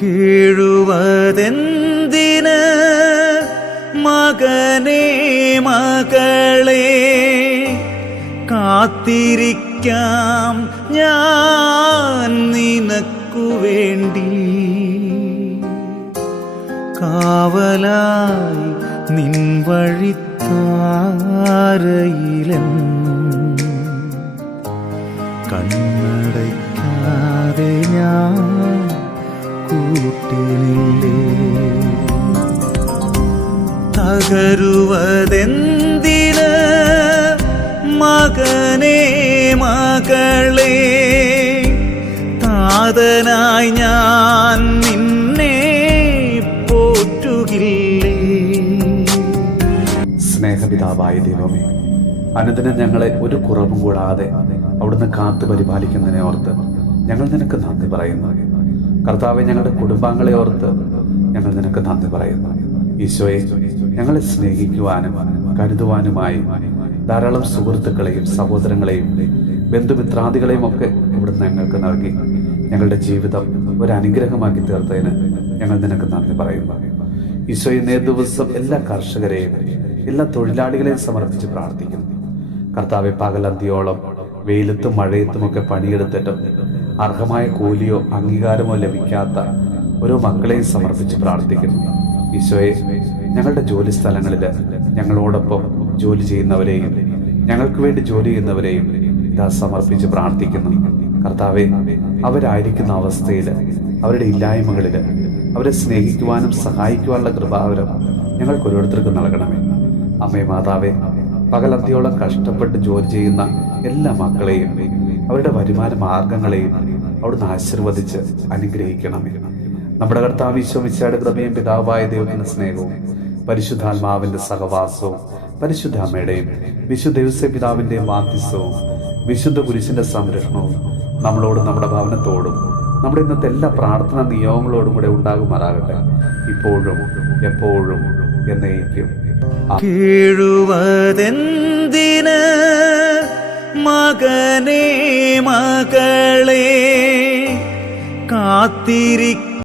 കീഴുവതെന്തിന് മകനേ മകളേ, കാത്തിരിക്കാം ഞാൻ നിനക്കു വേണ്ടി. കാവലായി നിൻ വഴിത്താരയിലെന്നും കണ്ണടയ്ക്കാതെ ഞാൻ കൂട്ടിനില്ലേ. തകരുവതെന്തിന് മകനേ മകളേ, താതനായി ഞാൻ നിന്നെ പോറ്റുകില്ലേ. സ്നേഹപിതാവായ ദൈവമേ, അനുദിനം ഞങ്ങളെ ഒരു കുറവും കൂടാതെ അവിടുന്ന് കാത്തു പരിപാലിക്കുന്നതിനെ ഓർത്ത് ഞങ്ങൾ നിനക്ക് നന്ദി പറയുന്നു. കർത്താവെ, ഞങ്ങളുടെ കുടുംബാംഗങ്ങളെ ഓർത്ത് ഞങ്ങൾ നിനക്ക് നന്ദി പറയുന്നു. ഈശോയെ, ഞങ്ങളെ സ്നേഹിക്കുവാനും കരുതുവാനുമായി ധാരാളം സുഹൃത്തുക്കളെയും സഹോദരങ്ങളെയും ബന്ധുമിത്രാദികളെയും ഒക്കെ ഇവിടുന്ന് ഞങ്ങൾക്ക് നൽകി ഞങ്ങളുടെ ജീവിതം ഒരു അനുഗ്രഹമാക്കി തീർത്തതിന് ഞങ്ങൾ നിനക്ക് നന്ദി പറയുന്നു. ഈശോയെ, ഇന്നേ ദിവസം എല്ലാ കർഷകരെയും എല്ലാ തൊഴിലാളികളെയും സമർപ്പിച്ച് പ്രാർത്ഥിക്കുന്നു. കർത്താവെ, പകലന്തിയോളം വെയിലത്തും മഴയത്തുമൊക്കെ പണിയെടുത്തിട്ടും അർഹമായ കൂലിയോ അംഗീകാരമോ ലഭിക്കാത്ത ഓരോ മക്കളെയും സമർപ്പിച്ച് പ്രാർത്ഥിക്കുന്നു. ഈശോയെ, ഞങ്ങളുടെ ജോലി സ്ഥലങ്ങളിൽ ഞങ്ങളോടൊപ്പം ജോലി ചെയ്യുന്നവരെയും ഞങ്ങൾക്ക് വേണ്ടി ജോലി ചെയ്യുന്നവരെയും ഇതാ സമർപ്പിച്ച് പ്രാർത്ഥിക്കുന്നു. കർത്താവെ, അവരായിരിക്കുന്ന അവസ്ഥയിൽ, അവരുടെ ഇല്ലായ്മകളിൽ അവരെ സ്നേഹിക്കുവാനും സഹായിക്കുവാനുള്ള കൃപാവരം ഞങ്ങൾക്ക് ഓരോരുത്തർക്കും നൽകണമേ. അമ്മേ മാതാവേ, പകലന്തിയോളം കഷ്ടപ്പെട്ട് ജോലി ചെയ്യുന്ന എല്ലാ മക്കളെയും അവരുടെ വരുമാന മാർഗങ്ങളെയും അവിടുന്ന് ആശീർവദിച്ച് അനുഗ്രഹിക്കണമേ. നമ്മുടെ കർത്താവ് ഈശോ മിശിഹായുടെ കൃപയും പിതാവായ ദൈവത്തിന്റെ സ്നേഹവും പരിശുദ്ധാത്മാവിന്റെ സഹവാസവും പരിശുദ്ധ അമ്മയുടെയും വിശുദ്ധ ഔസേപ്പ് പിതാവിന്റെയും മാധ്യസ്ഥവും വിശുദ്ധ കുരിശിന്റെ സംരക്ഷണവും നമ്മളോടും നമ്മുടെ ഭവനത്തോടും നമ്മുടെ ഇന്നത്തെ എല്ലാ പ്രാർത്ഥനാ നിയോഗങ്ങളോടും കൂടെ ഉണ്ടാകുമാറാകട്ടെ, ഇപ്പോഴും എപ്പോഴും എന്നേക്കും. കീഴുവതെന്തിന് മകനേ മകളേ, കാത്തിരിക്കാം